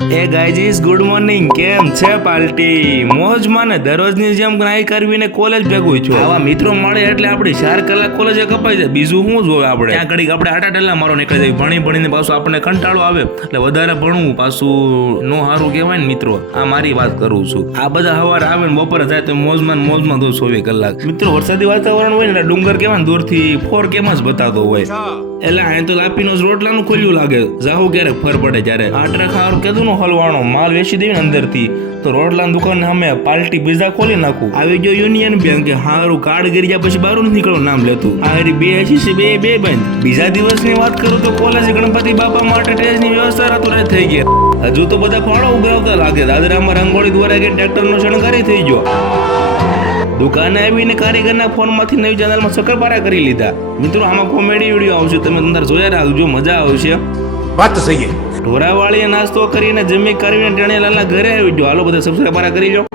એ guys good morning, કેમ છે party? મોજમાં ને દરરોજની જેમ નાઈ કરવીને કોલેજ ભેગું છું. આવા મિત્રો મળે એટલે આપણી 4 કલાક કોલેજે કપાઈ જાય. બીજું શું જોવે આપણે? ત્યાં ઘડીક આપણે આટા ટેલા મારો નીકળી જાય. ભણી ભણીને પાછું આપણને કંટાળો આવે એટલે વધારે ભણવું પાછું નો સારું કહેવાય ને મિત્રો. આ મારી વાત કરું છું. આ બધા સવારે આવે ને બપોરે જાય તો મોજમાં 24 કલાક. મિત્રો વરસાદી વાતાવરણ હોય ને ડુંગર કેવા દૂરથી 4K જ બતાતો હોય. એટલે અહીં તો લાપીનો રોટલાનું ખુલ્યું લાગે. જાહુ ક્યારેક ફર પડે ત્યારે આટરા ખાવાનું કીધું નો હલવાણો માલ વેચી દેવી ને અંદરથી તો રોટલાની દુકાન અમે પાર્ટી પીઝા ખોલી નાખું. આવી ગયો યુનિયન બેંક કે હારું કાર્ડ કરી ગયા પછી બારું નથી નીકળવું નામ લેતું. આ હરી બે હસી બે બંધ. બીજા દિવસની વાત કરું તો કોલેજ ગણપતિ બાપા માટે ટેજની વ્યવસ્થા રાતોરાત થઈ ગઈ. હજુ તો બધા ફાળો ઉઘરાવતા લાગે. દાદરામાં રંગોળી દ્વારા કે ટ્રેક્ટરનો શણગારી થઈ ગયો. દુકાને આવીને કારીગરના ફોનમાંથી નવી ચેનલમાં સકરબારા કરી લીધા. મિત્રો આમાં કોમેડી વિડીયો આવશે, તમે અંદર જોયા રાખજો, મજા આવશે. વાત તો સહી. ઢોરાવાળીએ નાસ્તો કરીને જમી કરીને ટેણીલાલના ઘરે આવી ગયો. હાલો બધા સબસ્ક્રાઇબ કરી જો.